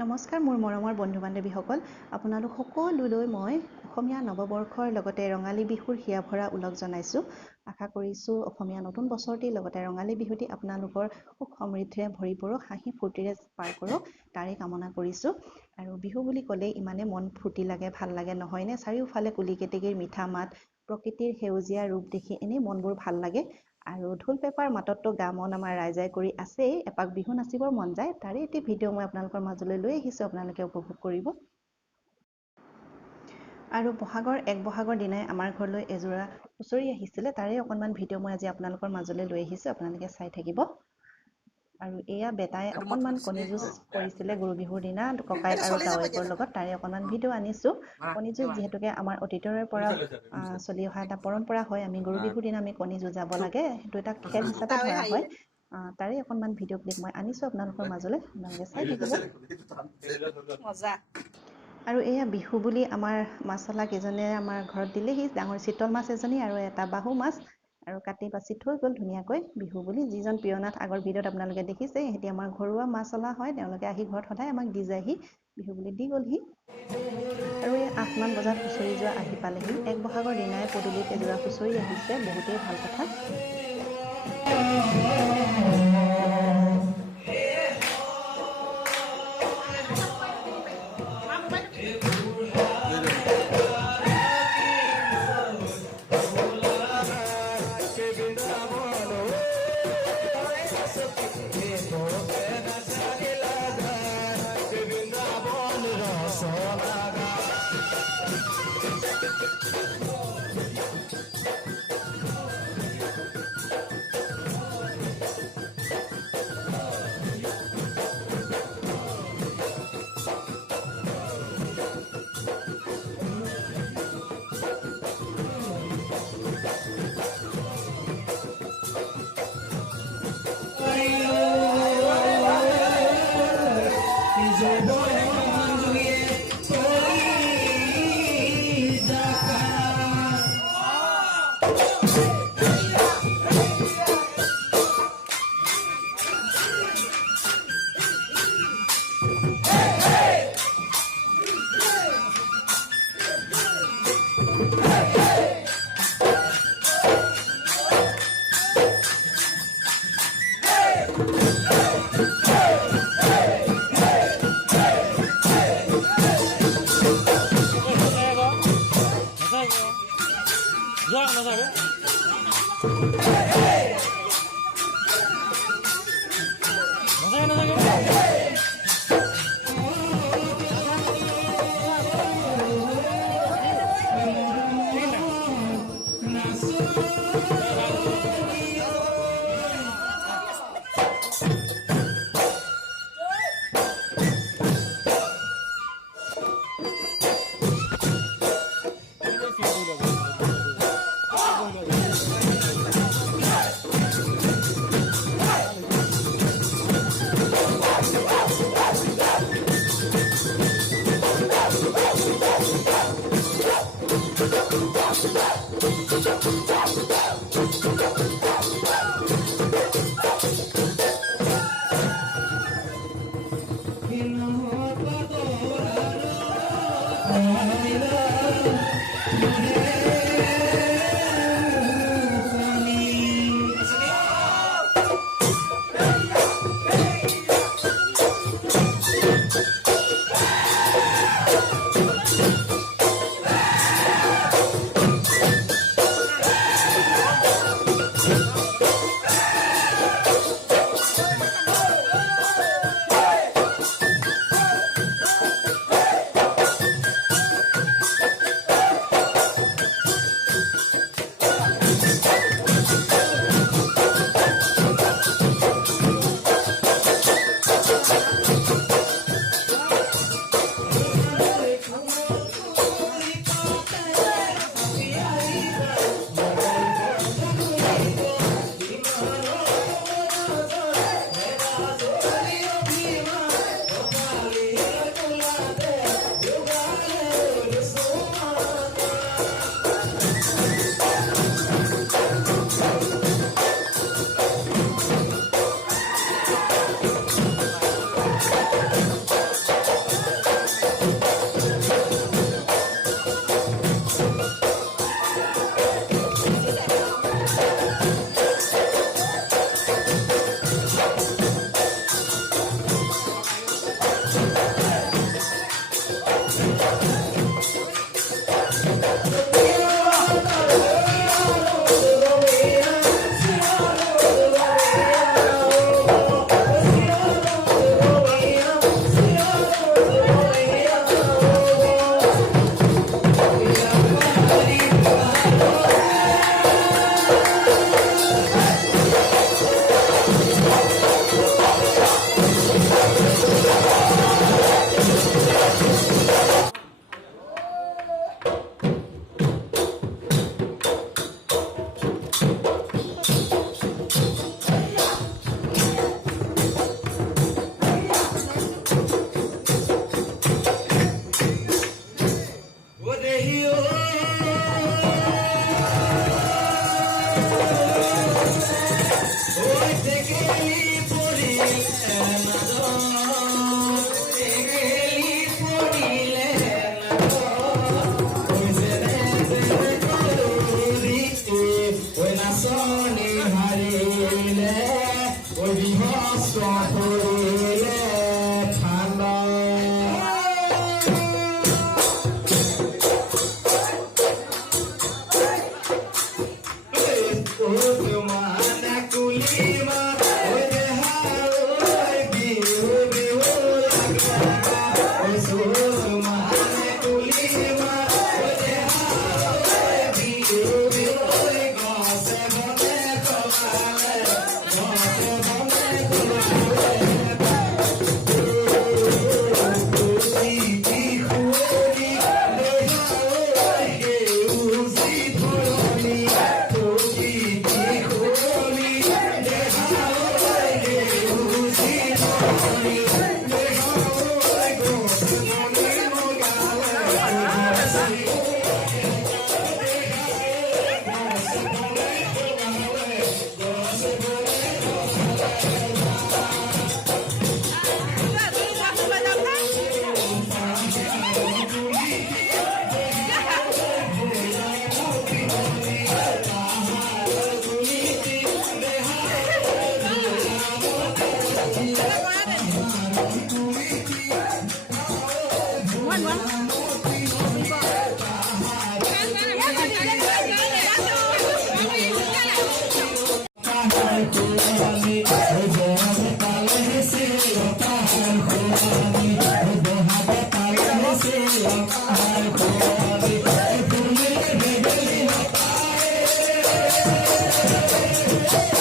নমস্কাৰ মোৰ মৰমৰ বন্ধু বান্ধৱীসকল আপোনালোক সকলোলৈ মই অসমীয়া নৱবৰ্ষৰ লগতে ৰঙালী বিহুৰ হিয়া ভৰা উলগ জনাইছোঁ। আশা কৰিছোঁ অসমীয়া নতুন বছৰটিৰ লগতে ৰঙালী বিহুটি আপোনালোকৰ সুখ সমৃদ্ধিৰে ভৰিপৰক হাঁহি ফূৰ্তিৰে পাৰ কৰক তাৰে কামনা কৰিছোঁ। আৰু বিহু বুলি ক'লে ইমানে মন ফূৰ্তি লাগে ভাল লাগে নহয়নে? চাৰিওফালে কুলি কেতেকীৰ মিঠা মাত প্ৰকৃতিৰ সেউজীয়া ৰূপ দেখি এনেই মনবোৰ ভাল লাগে। আৰু ঢোল পেপাৰ মাতততো গা মন আমাৰ ৰাইজাই কৰি আছেই, এপাক বিহু নাচিবৰ মন যায়। তাৰে এটি ভিডিঅ' মই আপোনালোকৰ মাজলৈ লৈ আহিছোঁ, আপোনালোকে উপভোগ কৰিব। আৰু বহাগৰ 1 বহাগৰ দিনাই আমাৰ ঘৰলৈ এযোৰা হুঁচৰি আহিছিলে, তাৰে অকণমান ভিডিঅ' মই আজি আপোনালোকৰ মাজলৈ লৈ আহিছোঁ, আপোনালোকে চাই থাকিব। আৰু এয়া বেটাই অকণমান কণী যুঁজ কৰিছিলে গৰু বিহুৰ দিনা ককাইক আৰু তাৱৈকৰ লগত, তাৰে অকণমান ভিডিঅ' আনিছোঁ। কণী যুঁজ যিহেতুকে আমাৰ অতীতৰে পৰা চলি অহা এটা পৰম্পৰা হয়, আমি গৰু বিহুৰ দিনা আমি কণী যুঁজাব লাগে, সেইটো এটা খেল হিচাপে ধৰা হয়। তাৰে অকণমান ভিডিঅ' ক্লিপ মই আনিছোঁ আপোনালোকৰ মাজলৈ, আপোনালোকে চাই থাকিব। আৰু এয়া বিহু বুলি আমাৰ মাছলা কেইজনে আমাৰ ঘৰত দিলেহি, ডাঙৰ চিতল মাছ এজনী আৰু এটা বাহু মাছ, আৰু কাটি বাছি থৈ গ'ল ধুনীয়াকৈ বিহু বুলি। যিজন প্ৰিয়নাথ আগৰ ভিডিঅ'ত আপোনালোকে দেখিছে, সিহঁতি আমাৰ ঘৰুৱা মাছলা হয়, তেওঁলোকে আহি ঘৰত সদায় আমাক দি যায়হি, বিহু বুলি দি গ'লহি। আৰু এই 8 মান বজাত হুঁচৰি যোৱা আহি পালেহি। 1 বহাগৰ দিনাই পদূলিত এযোৰা হুঁচৰি আহিছে, বহুতেই ভাল কথা। Thank you.